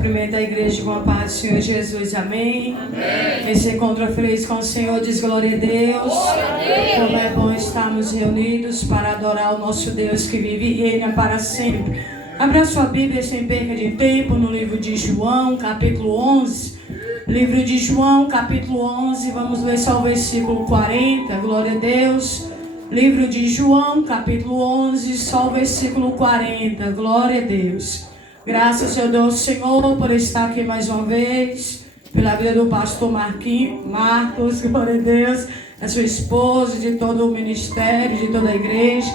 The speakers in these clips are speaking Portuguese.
cumprimento a igreja com a paz do Senhor Jesus, amém? Amém. Quem se encontra feliz com o Senhor diz glória a Deus. Como é bom estarmos reunidos para adorar o nosso Deus que vive e reina para sempre. Abra sua Bíblia sem perca de tempo no livro de João, capítulo 11. Livro de João, capítulo 11, vamos ler só o versículo 40, glória a Deus. Livro de João, capítulo 11, só o versículo 40, glória a Deus. Graças eu dou ao Senhor por estar aqui mais uma vez, pela vida do pastor Marcos, glória a Deus, da sua esposa, de todo o ministério, de toda a igreja.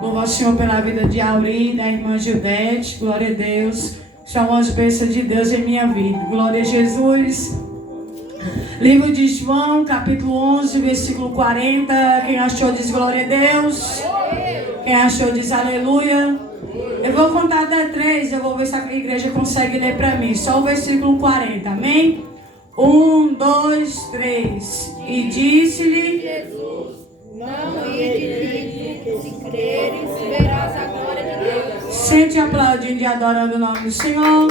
Louvo ao Senhor pela vida de Auri, da irmã Gildete, glória a Deus. São as bênçãos de Deus em minha vida, glória a Jesus. Livro de João, capítulo 11, versículo 40. Quem achou diz glória a Deus. Quem achou diz aleluia. Eu vou contar até 3, eu vou ver se a igreja consegue ler para mim. Só o versículo 40, amém? 1, 2, 3. E disse-lhe Jesus: não edifique, se creres, verás a glória de Deus. Sente aplaudindo e adorando o nome do Senhor.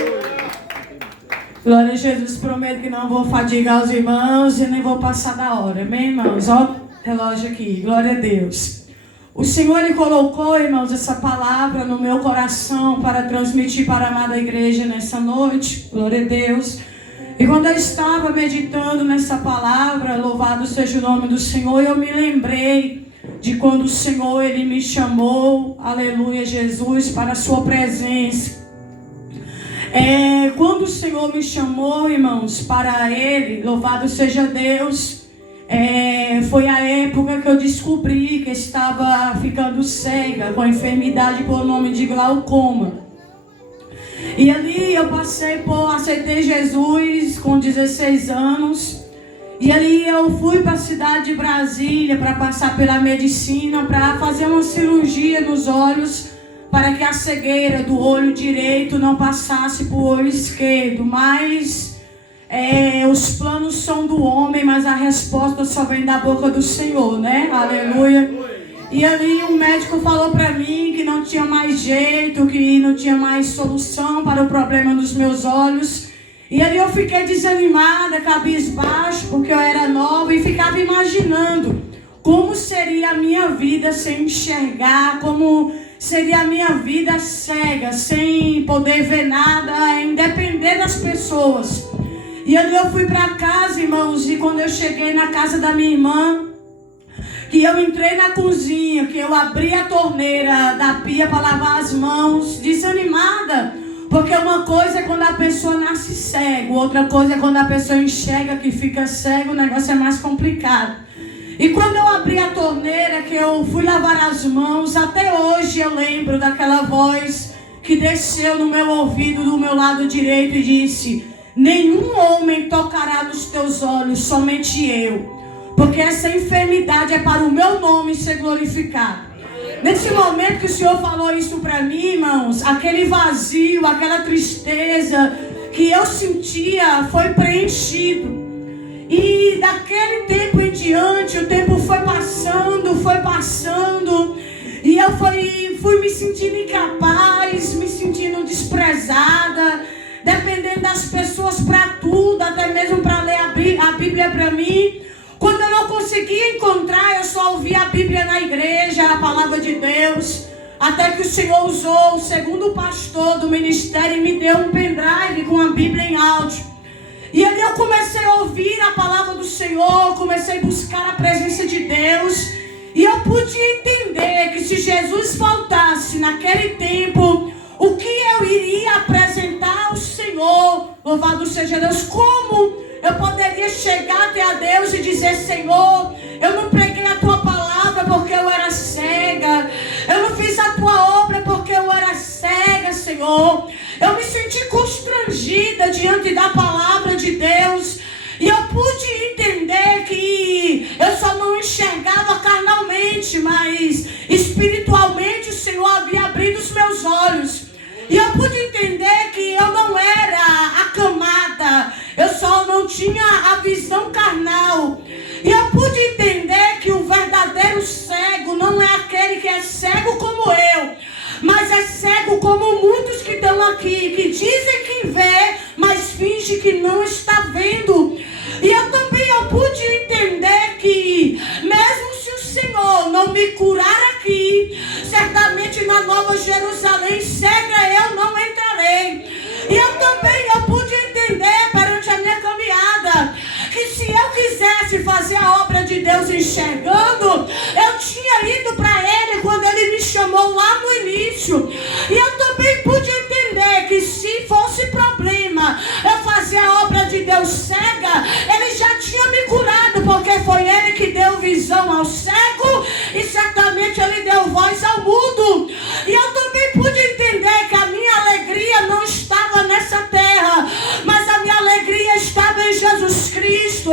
Glória a Jesus, prometo que não vou fadigar os irmãos e nem vou passar da hora, amém, irmãos? Ó, relógio aqui, glória a Deus. O Senhor, Ele colocou, irmãos, essa palavra no meu coração para transmitir para a amada igreja nessa noite, glória a Deus. E quando eu estava meditando nessa palavra, louvado seja o nome do Senhor, eu me lembrei de quando o Senhor, Ele me chamou, aleluia, Jesus, para a sua presença. Quando o Senhor me chamou, irmãos, para Ele, louvado seja Deus, foi a época que eu descobri que estava ficando cega com a enfermidade por nome de glaucoma. E ali eu aceitei Jesus com 16 anos. E ali eu fui para a cidade de Brasília para passar pela medicina, para fazer uma cirurgia nos olhos, para que a cegueira do olho direito não passasse para o olho esquerdo. Mas os planos são do homem, mas a resposta só vem da boca do Senhor, né? Aleluia. E ali um médico falou para mim que não tinha mais jeito, que não tinha mais solução para o problema dos meus olhos. E ali eu fiquei desanimada, cabisbaixo, porque eu era nova e ficava imaginando como seria a minha vida sem enxergar, como seria a minha vida cega, sem poder ver nada, independente das pessoas. E ali eu fui para casa, irmãos, e quando eu cheguei na casa da minha irmã, que eu entrei na cozinha, que eu abri a torneira da pia para lavar as mãos, desanimada, porque uma coisa é quando a pessoa nasce cego, outra coisa é quando a pessoa enxerga que fica cego, o negócio é mais complicado. E quando eu abri a torneira, que eu fui lavar as mãos, até hoje eu lembro daquela voz que desceu no meu ouvido do meu lado direito e disse: nenhum homem tocará nos teus olhos, somente eu. Porque essa enfermidade é para o meu nome ser glorificado. Nesse momento que o Senhor falou isso para mim, irmãos, aquele vazio, aquela tristeza que eu sentia foi preenchido. E daquele tempo em diante, o tempo foi passando, e eu fui me sentindo incapaz, me sentindo desprezada, dependendo das pessoas para tudo, até mesmo para ler a Bíblia para mim. Quando eu não conseguia encontrar, eu só ouvia a Bíblia na igreja, a palavra de Deus. Até que o Senhor usou o segundo pastor do ministério e me deu um pendrive com a Bíblia em áudio. E ali eu comecei a ouvir a palavra do Senhor, comecei a buscar a presença de Deus. E eu pude entender que se Jesus faltasse naquele tempo, o que eu iria apresentar ao Senhor, louvado seja Deus, como eu poderia chegar até a Deus e dizer: Senhor, eu não preguei a tua palavra porque eu era cega, eu não fiz a tua obra porque eu era cega, Senhor. Eu me senti constrangida diante da palavra de Deus, e eu pude entender que eu só não enxergava carnalmente, mas espiritualmente o Senhor havia abrido os meus olhos. E eu pude entender que eu não era acamada, eu só não tinha a visão carnal. E eu pude entender que o verdadeiro cego não é aquele que é cego como eu, mas é cego como muitos que estão aqui, que dizem que vê, gente que não está vendo. E eu pude entender que mesmo se o Senhor não me curar aqui, certamente na Nova Jerusalém cega eu não entrarei. E eu pude entender perante a minha caminhada que se eu quisesse fazer a obra de Deus enxergando, eu tinha ido para Ele quando Ele me chamou lá no início. E eu também pude entender que se fosse problema eu fazer a obra de Deus cega, Ele já tinha me curado, porque foi Ele que deu visão ao cego e certamente Ele deu voz ao mudo. E eu também pude entender que a minha alegria não estava nessa terra, mas a minha alegria estava em Jesus Cristo,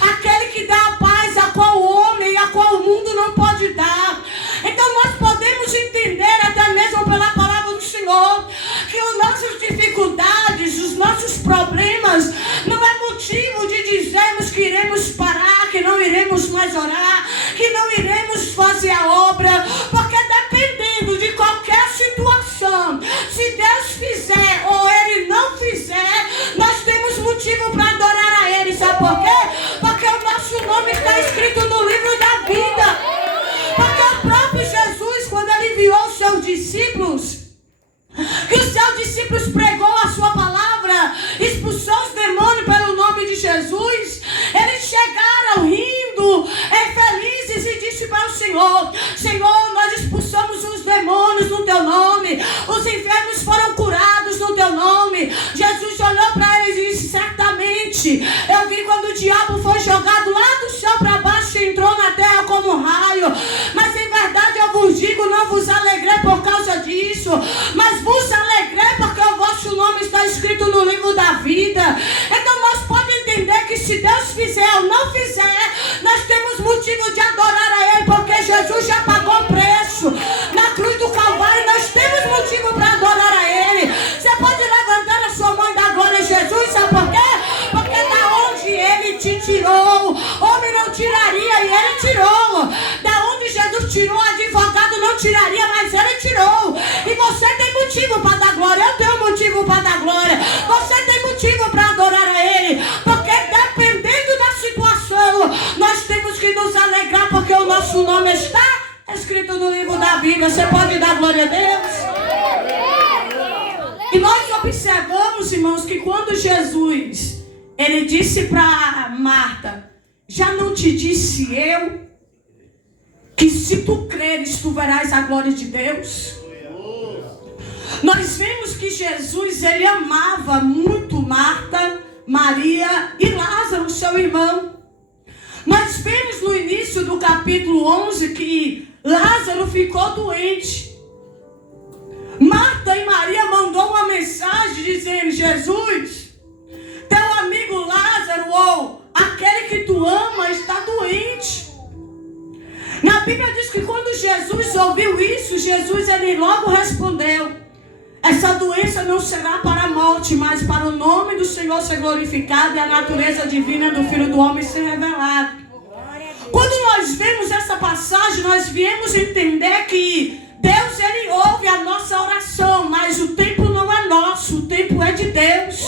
aquele que dá a paz a qual o homem e a qual o mundo não pode dar. Então nós podemos entender, até mesmo pela palavra do Senhor, que as nossas dificuldades, os nossos problemas, não é motivo de dizermos que iremos parar, que não iremos mais orar, que não iremos fazer a obra, porque dependendo de qualquer situação, se Deus fizer ou Ele não fizer, nós temos motivo para adorar a Ele. Sabe por quê? Porque o nosso nome está escrito no livro da vida. Porque o próprio Jesus, quando Ele enviou os seus discípulos, que os seus discípulos pregou a sua palavra, expulsou os demônios pelo nome de Jesus, eles chegaram rindo, felizes, e disse para o Senhor: Senhor, nós expulsamos os demônios no teu nome, os enfermos foram curados no teu nome. Jesus olhou para eles e disse: certamente eu vi quando o diabo foi jogado lá do céu para baixo e entrou na terra como um raio, mas em verdade eu vos digo, não vos alegrei por causa disso, mas vos alegrei porque o vosso nome está escrito no livro da vida. Então nós podemos entender que se Deus fizer ou não fizer, nós temos motivo de adorar a Ele, porque Jesus já pagou o preço na cruz do Calvário. Nós temos motivo para adorar a Ele. Você pode levantar a sua mão e dar glória a Jesus, sabe por quê? Porque da onde Ele te tirou, homem não tiraria, e Ele tirou. Da onde Jesus tirou, advogado não tiraria, mas Ele tirou. E você tem motivo para dar glória, eu tenho motivo para dar glória, você tem motivo para adorar a Ele, porque dependendo da situação, nós temos que nos alegrar, porque o nosso nome está escrito no livro da Bíblia. Você pode dar glória a Deus? E nós observamos, irmãos, que quando Jesus, Ele disse para Marta: já não te disse eu que se tu creres, tu verás a glória de Deus? Nós vemos que Jesus, Ele amava muito Marta, Maria e Lázaro, seu irmão. Nós vemos no início do capítulo 11 que Lázaro ficou doente. Marta e Maria mandou uma mensagem dizendo: Jesus, teu amigo Lázaro, ou aquele que tu ama, está doente. Na Bíblia diz que quando Jesus ouviu isso, Jesus, Ele logo respondeu: essa doença não será para a morte, mas para o nome do Senhor ser glorificado e a natureza divina do Filho do Homem ser revelada. Quando nós vemos essa passagem, nós viemos entender que Deus, Ele ouve a nossa oração, mas o tempo não é nosso, o tempo é de Deus.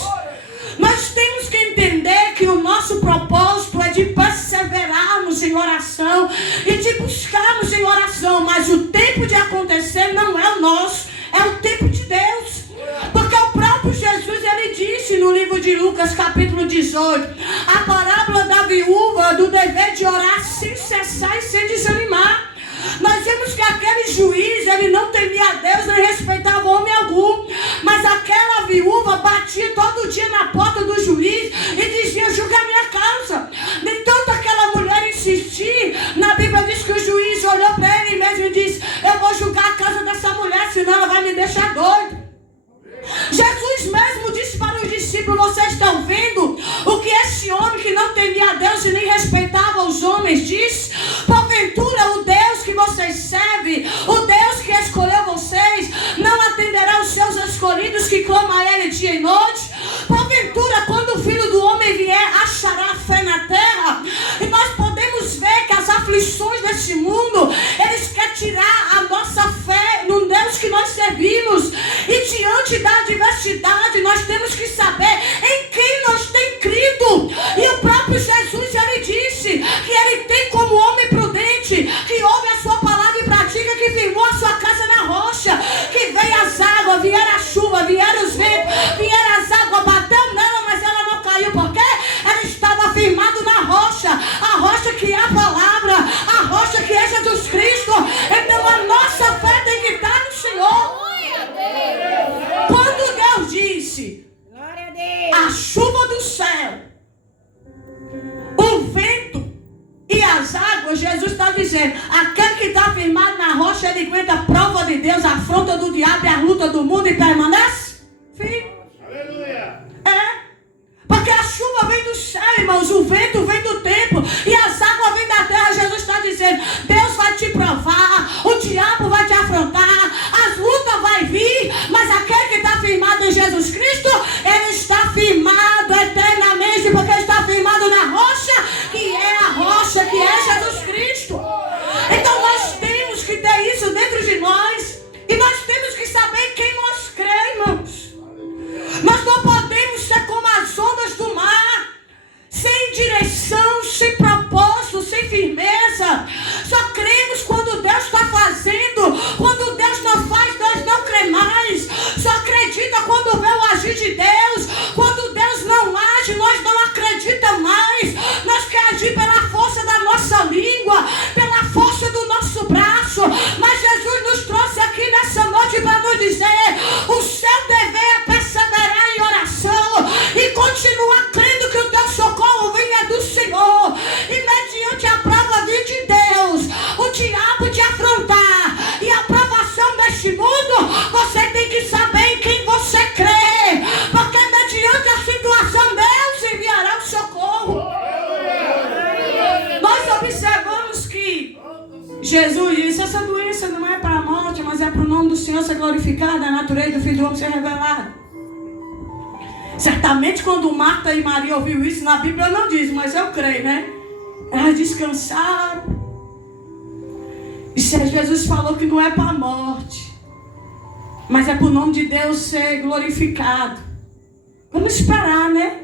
Nós temos que entender que o nosso propósito é de perseverarmos em oração e de buscarmos em oração, mas o tempo de acontecer não é o nosso, é o tempo de Deus. Porque o próprio Jesus, Ele disse no livro de Lucas, capítulo 18, a parábola da viúva, do dever de orar sem cessar e sem desanimar. Nós vemos que aquele juiz, ele não temia a Deus, nem respeitava homem algum, mas aquela viúva batia todo dia na porta do juiz e dizia: julga a minha causa. Nem tanto aquela mulher insistir, na Bíblia diz que o juiz olhou para ele mesmo e disse: eu vou julgar a causa dessa mulher, senão ela vai me deixar doido. Jesus mesmo disse para os discípulos: vocês estão vendo o que esse homem que não temia a Deus e nem respeitava os homens disse? Porventura o Deus que vocês servem, o Deus que escolheu vocês, não atenderá os seus escolhidos que clamam a Ele dia e noite? Porventura, quando o Filho do Homem vier, achará fé na terra? E nós podemos ver que as aflições desse mundo, eles querem tirar a nossa fé no Deus que nós servimos. E diante da adversidade, nós temos que saber em quem nós a chuva do céu, o vento e as águas, Jesus está dizendo, aquele que está firmado na rocha, ele aguenta a prova de Deus, a afronta do diabo e a luta do mundo e permanece firme. Aleluia. Porque a chuva vem do céu, irmãos, o vento vem do tempo e as águas vêm da terra. Jesus está dizendo, Deus vai te provar, o diabo vai te afrontar, as lutas vão vir, mas aquele que está firmado em Jesus Cristo, ele está firmado eternamente, porque ele está firmado na rocha, que é a rocha, que é Jesus Cristo. Então nós temos que ter isso dentro de nós, e nós temos que saber quem nós cremos. Nós não podemos ser como as ondas do mar, sem direção, sem propósito, sem firmeza. Só cremos quando Deus está fazendo. Quando Deus não faz, nós não cremos mais. Só acredita quando vê o agir de Deus. Quando Deus não age, nós não acreditamos mais. Nós queremos agir pela força da nossa língua, pela força do nosso braço. Mas Jesus nos trouxe aqui nessa noite para nos dizer, o seu dever é perseverar em oração e continuar crendo que o teu socorro venha do Senhor. E mediante a prova vir de Deus, o diabo te afrontar e a provação deste mundo, você tem que saber em quem você crê. Porque mediante a situação, Deus enviará o socorro. Nós observamos que Jesus disse, essa doença não é para a morte, mas é para o nome do Senhor ser glorificado, a natureza do Filho do Homem ser revelada. Certamente quando Marta e Maria ouviram isso, na Bíblia não diz, mas eu creio, né? Elas descansaram. E Jesus falou que não é para a morte, mas é para o nome de Deus ser glorificado. Vamos esperar, né?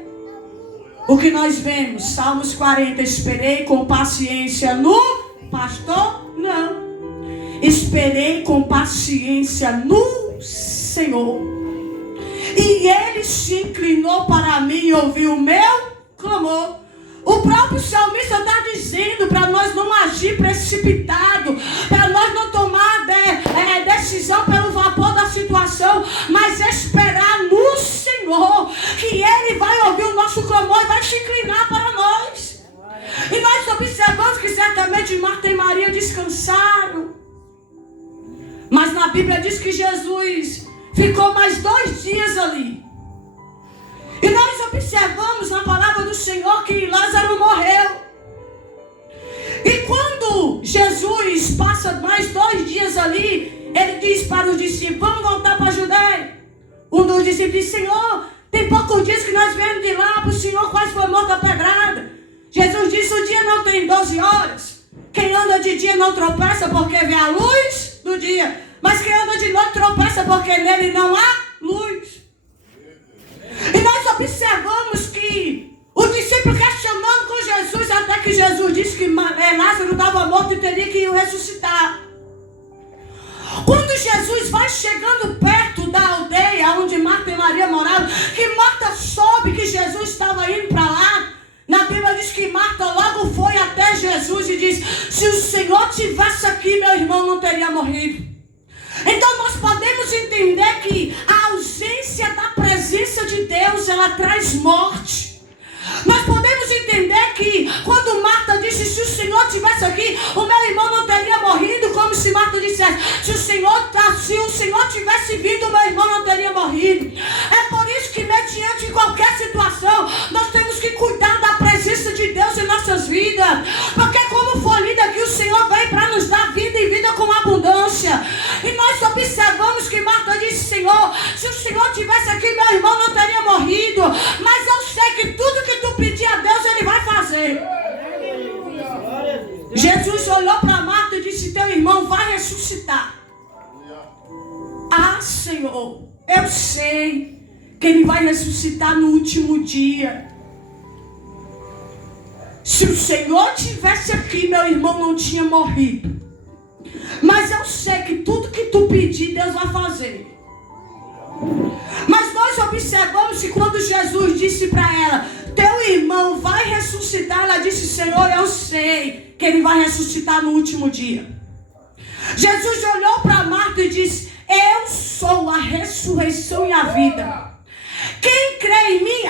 O que nós vemos, Salmos 40, esperei com paciência no pastor? Não. Esperei com paciência no Senhor. E ele se inclinou para mim e ouviu o meu clamor. O próprio salmista está dizendo para nós não agir precipitado, para nós não tomar decisão pelo vapor da situação, mas esperar no Senhor, que Ele vai ouvir o nosso clamor e vai se inclinar para nós. E nós observamos que certamente Marta e Maria descansaram, mas na Bíblia diz que Jesus ficou mais 2 dias ali. E nós observamos na palavra do Senhor que Lázaro morreu. E quando Jesus passa mais 2 dias ali, ele diz para os discípulos, vamos voltar para a Judeia. Um dos discípulos diz, Senhor, tem poucos dias que nós viemos de lá, para o Senhor quase foi morto a pedrada. Jesus disse, o dia não tem 12 horas. Quem anda de dia não tropeça porque vê a luz do dia. Mas quem anda de noite tropeça porque nele não há luz. E nós observamos que o discípulo questionando com Jesus, até que Jesus disse que Lázaro estava morto e teria que ressuscitar. Quando Jesus vai chegando perto da aldeia onde Marta e Maria moravam, que Marta soube que Jesus estava indo para lá, na Bíblia diz que Marta logo foi até Jesus e disse, se o Senhor tivesse aqui, meu irmão não teria morrido. Então nós podemos entender que a ausência da presença de Deus, ela traz morte. Nós podemos entender que quando Marta disse, se o Senhor estivesse aqui, o meu irmão não teria morrido, como se Marta dissesse, se o Senhor tivesse vindo, o meu irmão não teria morrido. É por isso que mediante qualquer situação, nós temos que cuidar da presença de Deus em nossas vidas. Porque como foi lido aqui, o Senhor veio para nos dar vida e vida com abundância. E nós observamos que Marta disse, Senhor, se o Senhor estivesse aqui, meu irmão não teria morrido. Mas eu sei que tudo que tu pedir a Deus, Ele vai fazer. Jesus olhou para Marta e disse, teu irmão vai ressuscitar. Ah, Senhor, eu sei que ele vai ressuscitar no último dia. Se o Senhor tivesse aqui, meu irmão não tinha morrido. Mas eu sei que tudo que tu pedir, Deus vai fazer. Mas nós observamos que quando Jesus disse para ela, teu irmão vai ressuscitar, ela disse, Senhor, eu sei que ele vai ressuscitar no último dia. Jesus olhou para Marta e disse, eu sou a ressurreição e a vida. Quem crê em mim,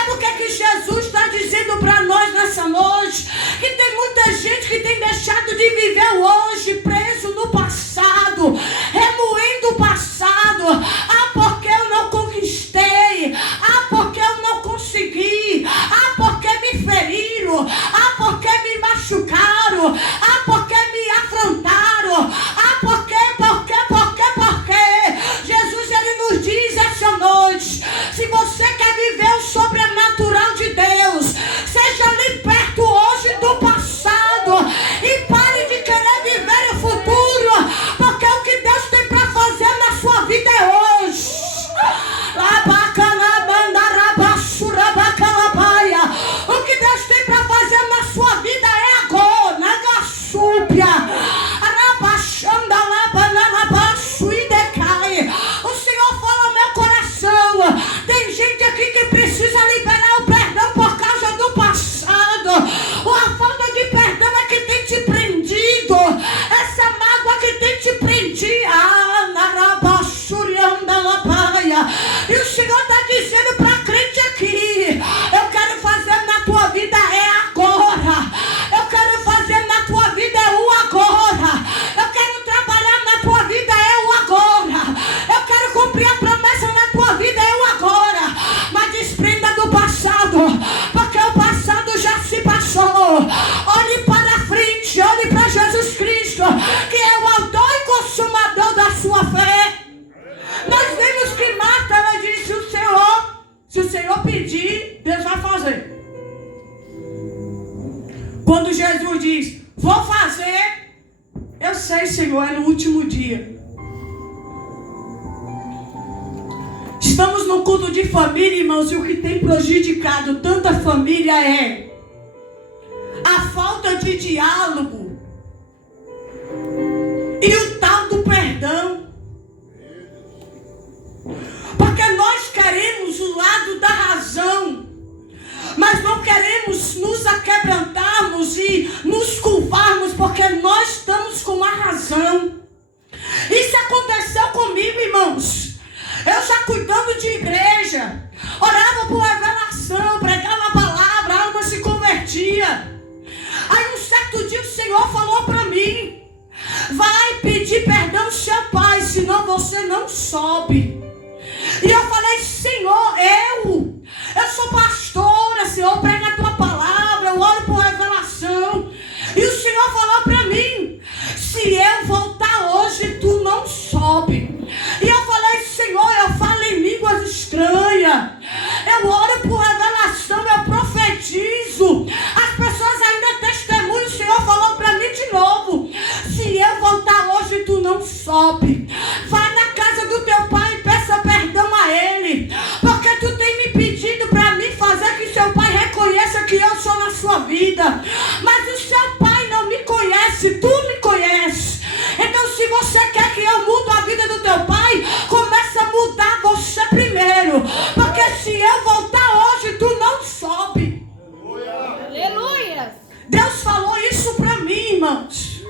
Sabe o que é que Jesus está dizendo para nós nessa noite? Que tem muita gente que tem deixado de viver hoje, preso no passado, remoendo o passado. Ah, porque eu não conquistei. Ah, porque eu não consegui. Ah, porque me feriram. Ah, porque me machucaram. Ah, porque me afrontaram. Ah, porque. Jesus, ele nos diz essa noite: se você quer viver o sobrenatural de Deus, seja liberto hoje do passado e pare de querer viver o futuro, porque o que Deus tem para fazer na sua vida é hoje. O que Deus tem para fazer na sua vida é agora. O Senhor fala ao meu coração. Tem gente aqui que precisa liberar o perdão por causa do passado. A falta de perdão é que tem te prendido. Essa mágoa que tem te prendido. E o Senhor está dizendo para a crente aqui: eu quero fazer na tua vida é agora. Eu quero fazer na tua vida é o agora. Eu quero trabalhar na tua vida é o agora. Eu quero cumprir a promessa na tua vida é o agora. Mas desprenda do passado, porque o passado já se passou. Olhe para frente, olhe para Jesus Cristo, que é o autor e consumador da sua fé. Nós vimos que Marta, ela disse: o Senhor, se o Senhor pedir, Deus vai fazer. Quando Jesus diz: vou fazer, eu sei, Senhor, é no último dia. Estamos no culto de família, irmãos, e o que tem prejudicado tanta família é a falta de diálogo e o tal do perdão. Porque nós queremos o lado da razão, mas não queremos nos aquebrantarmos e nos curvarmos, porque nós estamos com a razão. Isso aconteceu comigo, irmãos. Eu já cuidando de igreja, orava por revelação, pregava a palavra, a alma se convertia. Aí um certo dia o Senhor falou para mim: vai pedir perdão ao seu pai, senão você não sobe. E eu falei: Senhor, eu sou pastora, Senhor, prega a tua palavra, eu oro por revelação. E o Senhor falou para mim: se eu voltar hoje, tu não sobe. E eu falei: Senhor, eu falo em línguas estranhas, eu oro por revelação, eu profetizo, as pessoas ainda testemunham. O Senhor falou para mim de novo: se eu voltar hoje, tu não sobe. Vai na casa do teu pai e peça perdão a ele, porque tu tem me pedido para mim fazer que seu pai reconheça que eu sou na sua vida, mas o seu pai não me conhece, tu me conheces. Então, se você quer que eu mude a vida do teu pai, começa a mudar você primeiro, porque se eu voltar hoje, tu não sobe. Aleluia. Deus falou isso para mim, irmãos.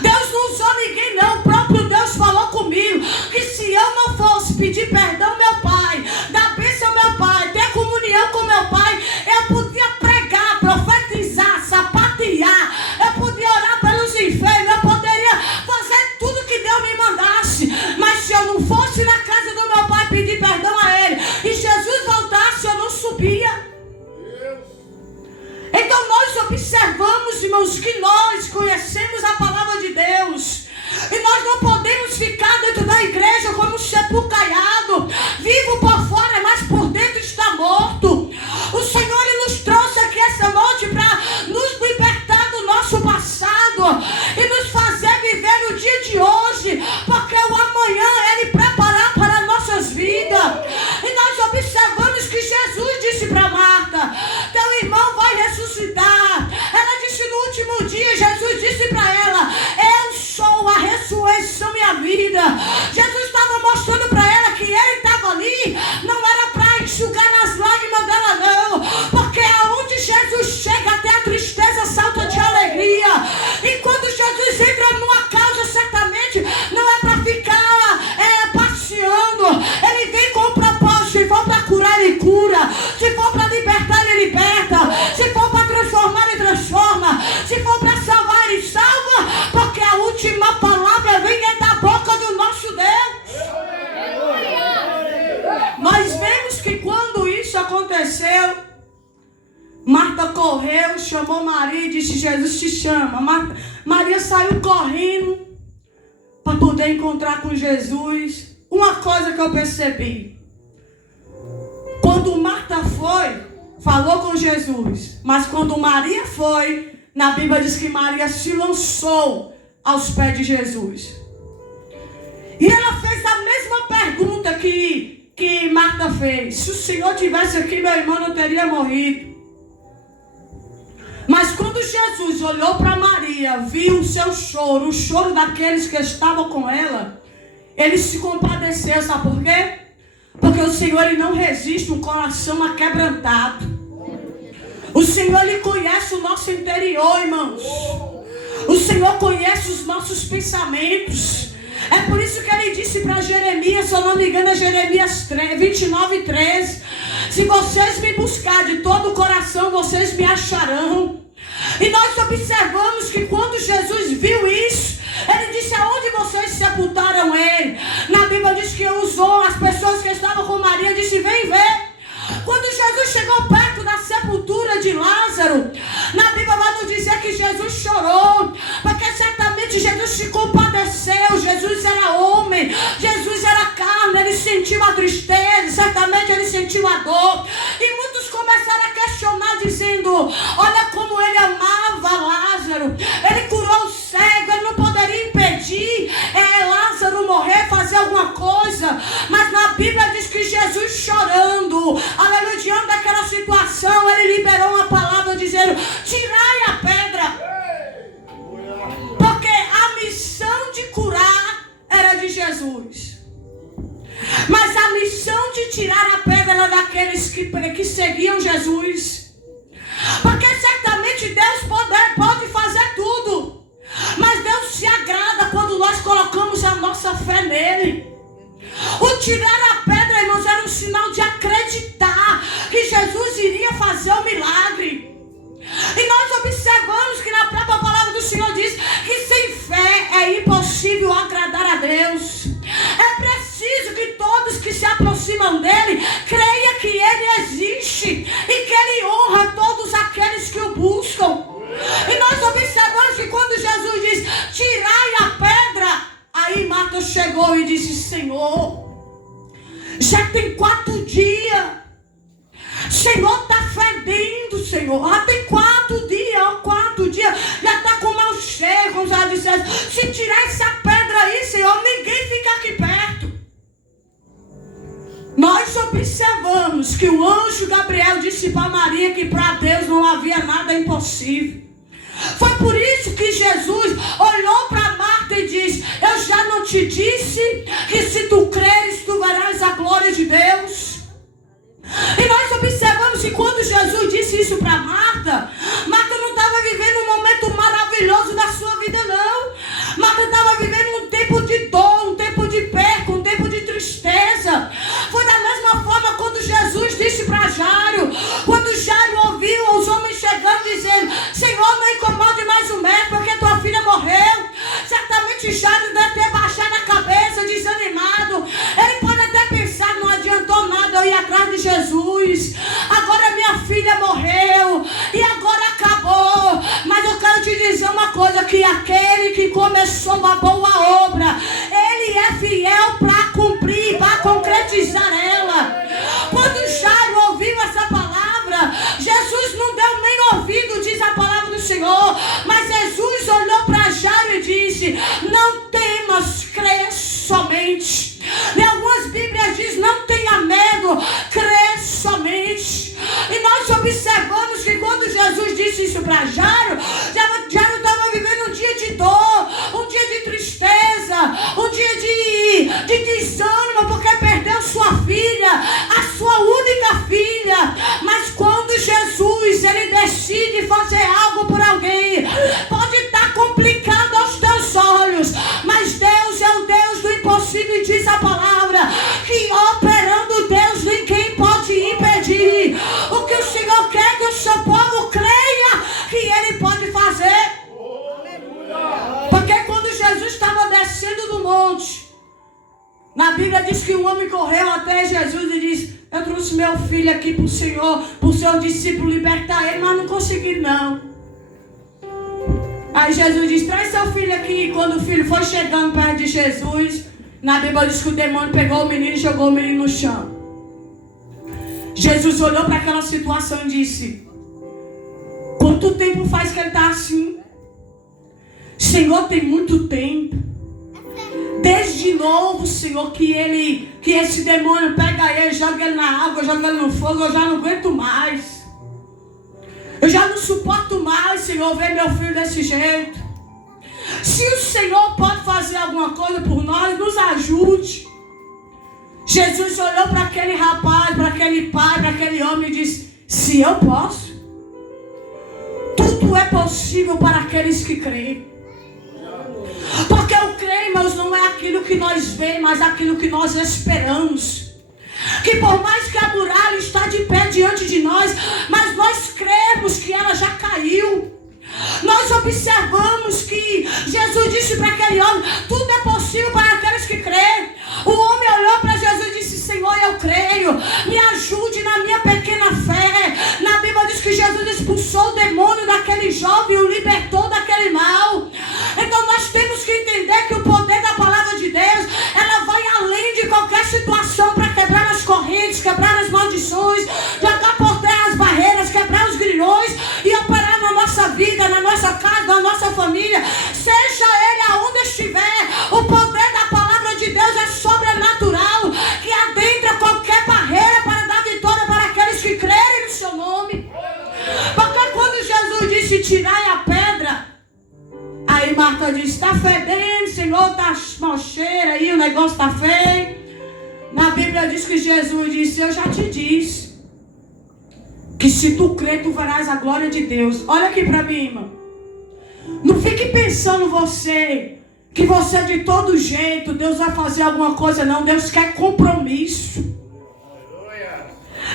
Deus não usou ninguém não, o próprio Deus falou comigo, que se eu não fosse pedir perdão ao meu pai, dar bênção ao meu pai, ter comunhão com meu pai, eu podia pregar, profetizar, sapatear, eu podia orar pelos enfermos, eu poderia fazer tudo que Deus me mandasse. Mas se eu não fosse na casa do meu pai pedir perdão a ele, e Jesus voltasse, eu não subia. Então nós observamos, irmãos, que nós conhecemos a palavra de Deus, e nós não podemos ficar dentro da igreja como um sepulcro caiado, vivo por fora, mas por dentro está morto. O Senhor, ele nos trouxe aqui essa noite para nos libertar do nosso passado e nos fazer viver o dia de hoje, porque o amanhã ele preparar para nossas vidas. E nós observamos que Jesus disse para Marta: teu irmão vai ressuscitar. Ela disse no último dia, Jesus disse para ela: eu sou a ressurreição e a vida. Jesus estava mostrando para ela que ele estava ali, não era para enxugar as lágrimas dela não, porque aonde Jesus chega, até a tristeza salta de alegria. E quando Jesus entra numa causa, certamente não é para ficar passeando. Ele vem com um propósito. Se for para curar, ele cura. Se for para aconteceu? Marta correu, chamou Maria e disse: Jesus te chama. Maria saiu correndo para poder encontrar com Jesus. Uma coisa que eu percebi: quando Marta foi, falou com Jesus, mas quando Maria foi, na Bíblia diz que Maria se lançou aos pés de Jesus. E ela fez a mesma pergunta que Marta fez: se o Senhor tivesse aqui, meu irmão não teria morrido. Mas quando Jesus olhou para Maria, viu o seu choro, o choro daqueles que estavam com ela, ele se compadeceu. Sabe por quê? Porque o Senhor, ele não resiste um coração aquebrantado. O Senhor, ele conhece o nosso interior, irmãos. O Senhor conhece os nossos pensamentos. É por isso que ele disse para Jeremias, se eu não me engano, é Jeremias 29:13. Se vocês me buscarem de todo o coração, vocês me acharão. E nós observamos que quando Jesus viu isso, ele disse: aonde vocês sepultaram ele? Na Bíblia diz que usou as pessoas que estavam com Maria, disse: vem ver. Quando Jesus chegou perto da sepultura de Lázaro, na Bíblia vai nos dizer que Jesus chorou, porque certamente Jesus se compadeceu. Jesus era homem, Jesus era carne, ele sentiu a tristeza, certamente ele sentiu a dor. E muitos começaram a questionar, dizendo: olha como ele amava Lázaro, ele curou o cego, ele não poderia impedir Lázaro morrer, fazer alguma coisa. Mas na Bíblia diz que Jesus chorando, aleluia, diante daquela situação, ele liberou uma palavra dizendo: tirai a pedra. Porque a missão de curar era de Jesus, mas a missão de tirar a pedra era daqueles que seguiam Jesus. Porque certamente Deus pode fazer tudo, mas Deus se agrada quando nós colocamos a nossa fé nele. O tirar a pedra, irmãos, era um sinal de acreditar que Jesus iria fazer o milagre. E nós observamos que na própria palavra do Senhor diz que sem fé é impossível agradar a Deus. É preciso que todos que se aproximam dele creiam que ele existe e que ele honra todos aqueles que o buscam. E nós observamos que quando Jesus diz: tirai a pedra, aí Marta chegou e disse: Senhor, já tem 4 dias. Senhor, está fedendo, Senhor. Já tem 4 dias. Já está com mau cheiro, como já dissesse. Se tirar essa pedra aí, Senhor, ninguém fica aqui perto. Nós observamos que o anjo Gabriel disse para Maria que para Deus não havia nada impossível. Foi por isso que Jesus olhou para Marta e disse: eu já não te disse que se tu creres, tu verás a glória de Deus? E nós observamos que quando Jesus disse isso para Marta, Marta não estava vivendo um momento maravilhoso da sua vida, não. Marta estava vivendo um tempo de dor, um tempo de perca, um tempo de tristeza. Foi da mesma forma quando Jesus disse para Jairo, quando Jairo ouviu os homens chegando dizendo: Senhor, não incomode mais o médico, porque tua filha morreu. Certamente Jairo deve ter baixado a cabeça, desanimado. Ele pode até pensar: não adiantou nada eu ir atrás de Jesus. Agora minha filha morreu e agora acabou. Mas eu quero te dizer uma coisa: que aquele que começou uma boa obra, ele é fiel para cumprir, para concretizar ela. Quando Jairo ouviu essa palavra, Jesus não deu nem ouvido, diz a palavra do Senhor. Mas Jesus olhou para Jairo e disse: não temas, crê somente. Em algumas Bíblias diz: não tenha medo, crê somente. E nós observamos que quando Jesus disse isso para Jairo, Jairo estava vivendo um dia de dor, um dia de tristeza, um dia de desânimo, porque perdeu sua filha, a sua única filha. Mas quando Jesus ele decide fazer algo por alguém, pode estar complicado aos teus olhos, mas Deus é o Deus do impossível, e diz a palavra que operando Deus ninguém pode impedir. O que o Senhor quer que o seu povo creia que ele pode fazer. Porque quando Jesus estava descendo do monte, na Bíblia diz que um homem correu até Jesus e disse: meu filho aqui para o Senhor, para o seu discípulo libertar ele, mas não consegui não. Aí Jesus diz, traz seu filho aqui. E quando o filho foi chegando perto de Jesus, na Bíblia diz que o demônio pegou o menino e jogou o menino no chão. Jesus olhou para aquela situação e disse, quanto tempo faz que ele está assim? Senhor, tem muito tempo. Desde novo, Senhor, que esse demônio pega ele, joga ele na água, joga ele no fogo, eu já não aguento mais. Eu já não suporto mais, Senhor, ver meu filho desse jeito. Se o Senhor pode fazer alguma coisa por nós, nos ajude. Jesus olhou para aquele rapaz, para aquele pai, para aquele homem e disse, se eu posso, tudo é possível para aqueles que creem. Porque o crer, irmãos, não é aquilo que nós vemos, mas aquilo que nós esperamos. Que por mais que a muralha está de pé diante de nós, mas nós cremos que ela já caiu. Nós observamos que Jesus disse para aquele homem, tudo é possível para aqueles que creem. O homem olhou para Jesus e disse, Senhor, eu creio, me ajude na minha pequena fé. Na Bíblia diz que Jesus expulsou o demônio daquele jovem e o libertou daquele mal. Então nós temos que entender que o poder da palavra de Deus, ela vai além de qualquer situação para quebrar as correntes, quebrar as maldições, jogar por terra as barreiras, quebrar os grilhões e operar na nossa vida, na nossa casa, na nossa família, seja ele aonde estiver. O poder da palavra de Deus é sobrenatural, que adentra qualquer barreira para dar vitória para aqueles que crerem no seu nome. Porque quando Jesus disse, tirai a pedra, aí Marta disse, está fedendo, Senhor, está mal cheiro aí, o negócio está feio. Na Bíblia diz que Jesus disse, eu já te disse, que se tu crer, tu verás a glória de Deus. Olha aqui para mim, irmão. Não fique pensando que você de todo jeito, Deus vai fazer alguma coisa, não. Deus quer compromisso.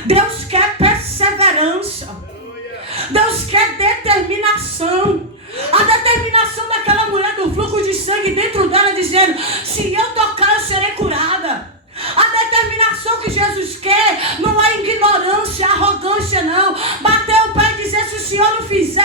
Deus quer perseverança. Deus quer determinação. A determinação daquela mulher do fluxo de sangue dentro dela, dizendo, se eu tocar, eu serei curada. A determinação que Jesus quer não é ignorância, arrogância, não. Bater o pé e dizer, se o Senhor não fizer,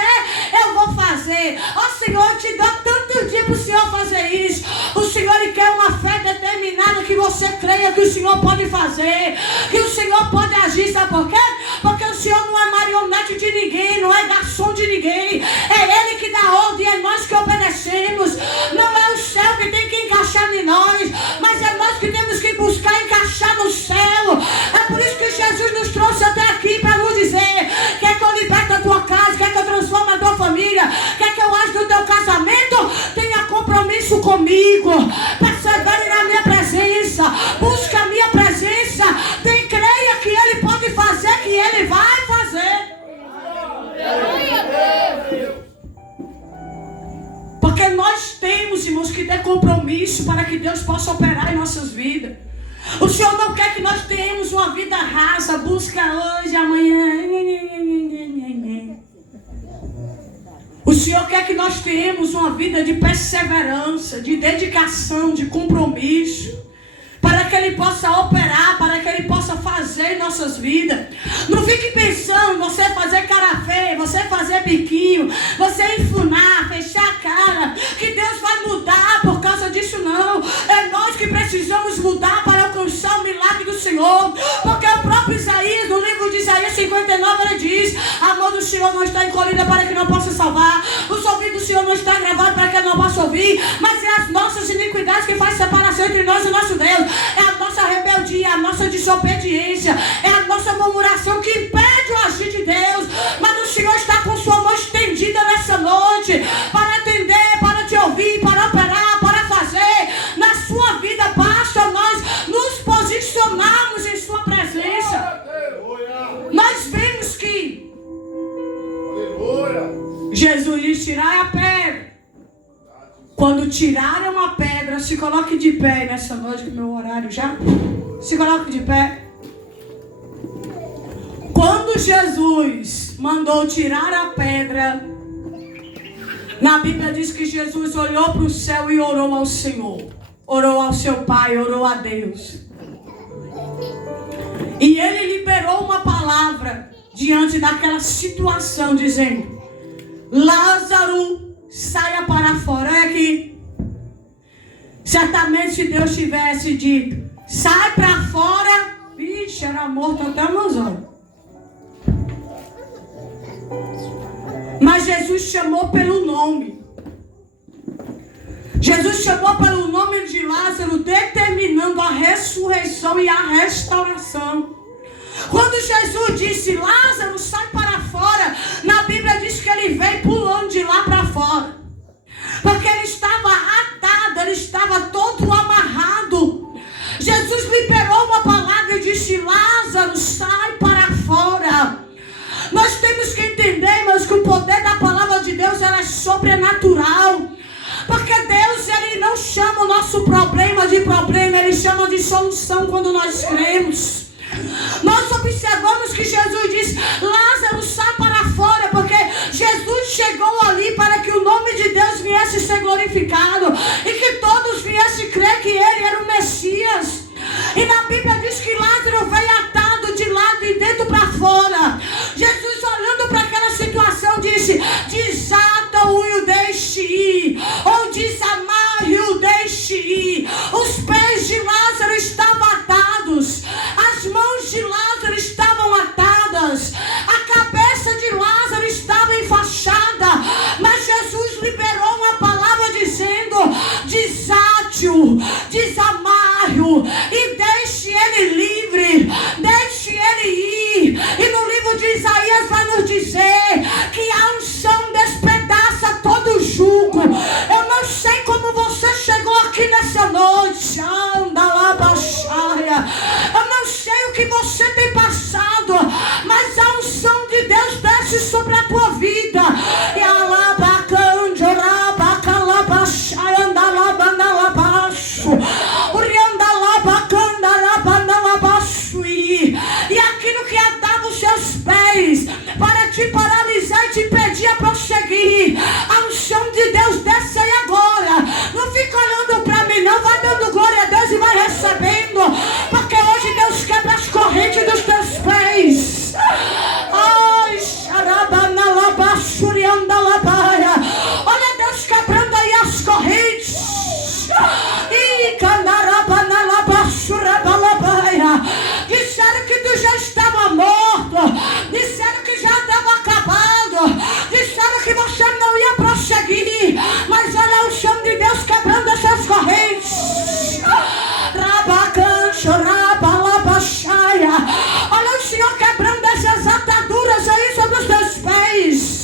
eu vou fazer. Ó Senhor, eu te dou tanto dia para o Senhor fazer isso. O Senhor ele quer uma fé determinada, que você creia que o Senhor pode fazer, que o Senhor pode agir. Sabe por quê? Porque o Senhor não é marionete de ninguém, não é garçom de ninguém. É Ele que dá ordem, é nós que obedecemos. Não é o céu que tem que encaixar em nós, mas é nós que temos que buscar encaixar no céu. É por isso que Jesus nos trouxe até aqui para nos dizer, quer que eu liberte a tua casa, quer que eu transforme a tua família, quer que eu age no teu casamento, tenha compromisso comigo, persevere na minha presença, busca a minha presença, creia que Ele pode fazer, que Ele vai fazer. Porque nós temos, irmãos, que ter compromisso para que Deus possa operar em nossas vidas. O Senhor não quer que nós tenhamos uma vida rasa, busca hoje, amanhã. O Senhor quer que nós tenhamos uma vida de perseverança, de dedicação, de compromisso, para que Ele possa operar, para que Ele possa fazer em nossas vidas. Não fique pensando, você fazer cara feia, você fazer biquinho, você enfunar, fechar a cara, que Deus vai mudar por causa disso, não. É nós que precisamos mudar para alcançar o milagre do Senhor. Porque o próprio Isaías, no livro de Isaías 59, ele diz, a mão do Senhor não está encolhida para que não possa salvar, os ouvidos do Senhor não estão gravados para que não possa ouvir, mas é as nossas iniquidades que faz separação entre nós e o nosso Deus. É a nossa rebeldia, a nossa desobediência, é a nossa murmuração que impede o agir de Deus. Mas o Senhor está com sua mão estendida nessa noite, para atender, para te ouvir, para operar, para fazer na sua vida. Basta nós nos posicionarmos em sua presença. Nós vemos que Jesus diz, tirai a pedra. Quando tirarem uma pedra, se coloque de pé nessa noite, que meu horário já. Se coloque de pé. Quando Jesus mandou tirar a pedra, na Bíblia diz que Jesus olhou para o céu e orou ao Senhor. Orou ao seu Pai, orou a Deus. E ele liberou uma palavra diante daquela situação, dizendo: Lázaro, saia para fora. Olha aqui. Certamente, se Deus tivesse dito: sai para fora, vixe, era morto até meus olhos. Mas Jesus chamou pelo nome. Jesus chamou pelo nome de Lázaro, determinando a ressurreição e a restauração. Quando Jesus disse: Lázaro, sai para fora, na Bíblia diz que ele veio pulando de lá para fora. Porque ele estava atado, ele estava todo amarrado. Jesus liberou uma palavra e disse: Lázaro, sai para fora. Nós temos que entender, mas que o poder da palavra de Deus ela é sobrenatural. Porque Deus, ele não chama o nosso problema de problema, ele chama de solução quando nós cremos. Nós observamos que Jesus disse: Lázaro, sai para fora, porque Jesus chegou ali para que o nome de Deus viesse ser glorificado e que todos viessem crer que ele era o Messias. E na Bíblia diz que Lázaro veio atado de lá de dentro para fora. Jesus, olhando para aquela situação, disse: desata-o e o deixe ir, ou desamarre-o, deixe ir. Os pés de Lázaro estavam atados, as mãos de Lázaro estavam atadas, a cabeça de Lázaro estava enfaixada, mas Jesus liberou uma palavra dizendo: desate-o, desamarre-o e deixe ele livre, deixe ele ir. E no livro de Isaías vai nos dizer que a unção despedaça todo jugo. Eu não sei como você chegou aqui nessa noite, eu não sei o que você tem passado, mas a unção de Deus desce sobre a tua vida. E aquilo que atava os seus pés para te paralisar e te pedir a prosseguir, a unção de Deus desce aí agora. Não fica olhando para mim não, vai dando glória a Deus e vai recebendo, porque hoje Deus quebra as correntes dos teus pés. Ai, olha Deus quebrando aí as correntes. Disseram que tu já estava morto, disseram que já estava acabado, disseram que você não ia prosseguir, mas olha o chão de Deus quebrando essas correntes. Olha o Senhor quebrando essas ataduras aí sobre os teus pés.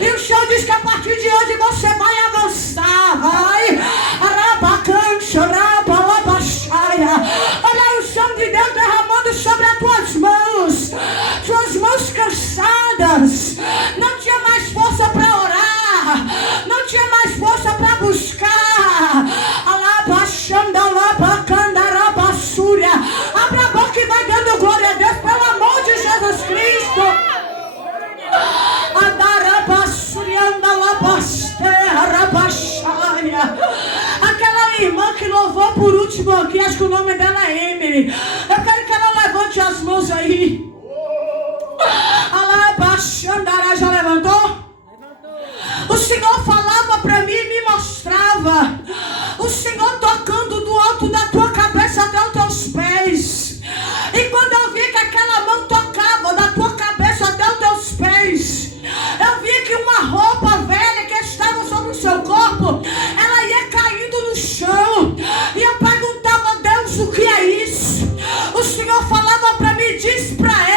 E o Senhor diz que a partir de hoje você vai avançar, vai. Olha o som de Deus derramando sobre as tuas mãos cansadas. Não tinha mais força para orar, não tinha mais força para buscar. Abra a boca e vai dando glória a Deus, pelo amor de Jesus Cristo. Aquela irmã que louvou por último aqui, acho que o nome dela é Emily. Eu quero que ela levante as mãos aí. Já levantou? O Senhor falava para mim e me mostrava o Senhor tocando do alto da tua cabeça até os teus pés. E quando eu vi que aquela mão tocava da tua cabeça até os teus pés, eu vi que uma roupa velha que estava sobre o seu corpo, ela ia caindo no chão. E eu perguntava a Deus: o que é isso? O Senhor falava para mim: diz para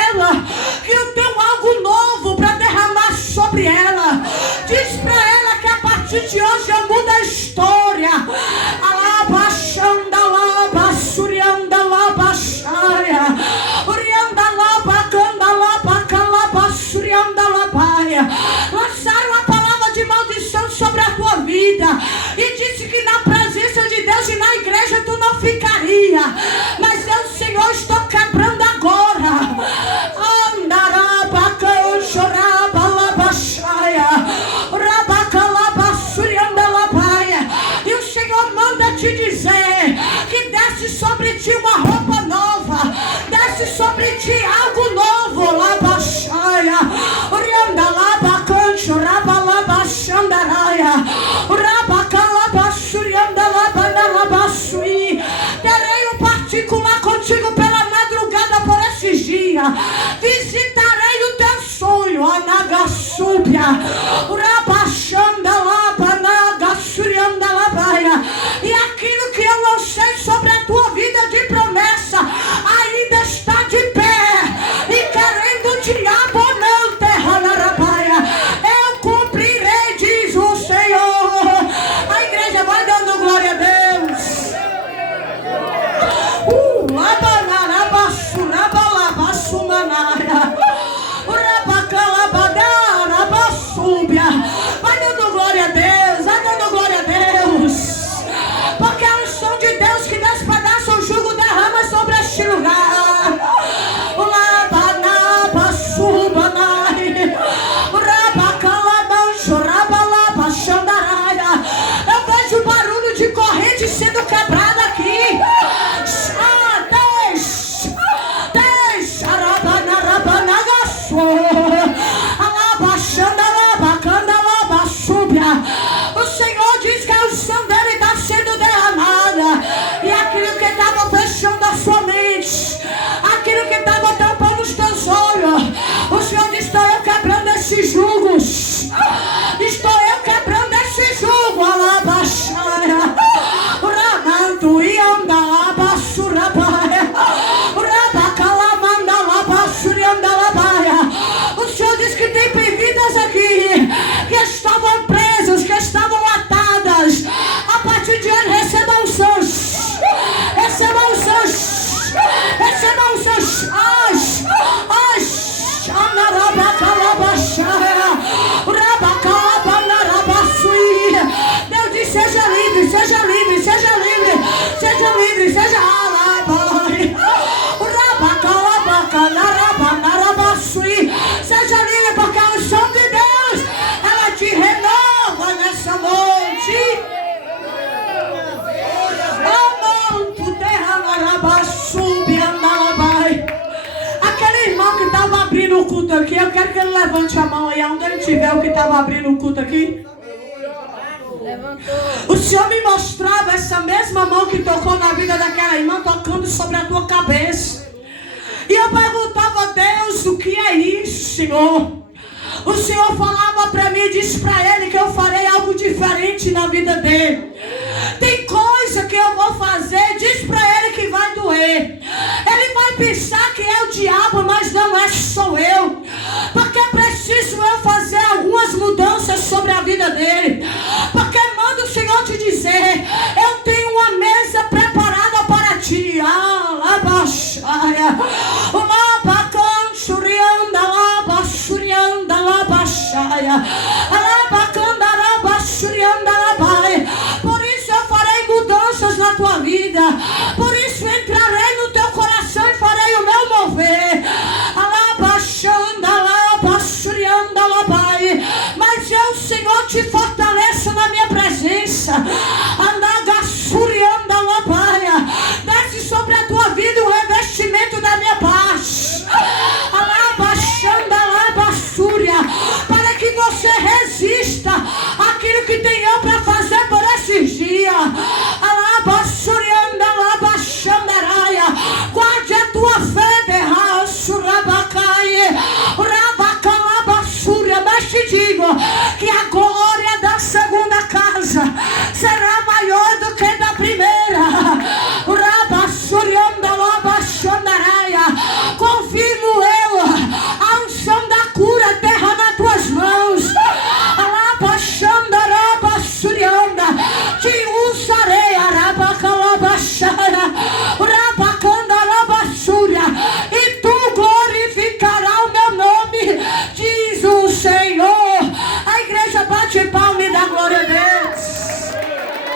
desce sobre ti algo novo. Labaxaia, orianda labacancho, rabalabaxandaraia, rabacalabaxurianda labanalabaxui. Terei um particular contigo pela madrugada por esses dias. Visitarei o teu sonho, anagasúbia, rabachandalabanagassuriandalabaia. E aquilo que eu lancei sobre a tua vida de promessa ainda está de pé. E querendo o diabo não, terranarabaia, eu cumprirei, diz o Senhor. A igreja vai dando glória a Deus. Vai dando glória a Deus, vai dando glória a Deus. Porque a unção de Deus que despedaça o jugo derrama sobre este lugar. Eu vejo barulho de corrente sendo quebrada aqui. O Senhor diz que a unção dele está sendo derramada. E aquilo que estava fechando a sua mente, aquilo que estava tampando os teus olhos, o Senhor diz: estou eu quebrando esses jugos. Estou eu quebrando esse jugo. Alabaxaia, Ramanto e Andalabaxurabaia, Rabacalamandabaxuriandalabaia. O Senhor diz que tem vidas aqui que estavam presas, que estavam atadas. A partir de hoje recebam os seus. Recebam os seus. Recebam os seus. Deus diz: seja livre, seja livre, seja livre, seja livre, seja alabai. Seja livre, porque a unção de Deus, ela te renova nessa noite. Aquele irmão que estava abrindo o culto aqui, eu quero que ele levante a mão aí, onde ele estiver, o que estava abrindo o culto aqui. Levantou. O Senhor me mostrava essa mesma mão que tocou na vida daquela irmã, tocando sobre a tua cabeça. E eu perguntava a Deus: o que é isso, Senhor? O Senhor falava para mim, disse para ele que eu farei algo diferente na vida dele. Tem coisa que eu vou fazer, diz para ele que vai doer. Ele vai pensar que é o diabo, mas não é, sou eu. Porque preciso eu fazer algumas mudanças sobre a vida dele. Porque manda o Senhor te dizer: eu tenho uma mesa preparada para ti. Por isso eu farei mudanças na tua vida. Por isso entrarei no teu coração e farei o meu mover.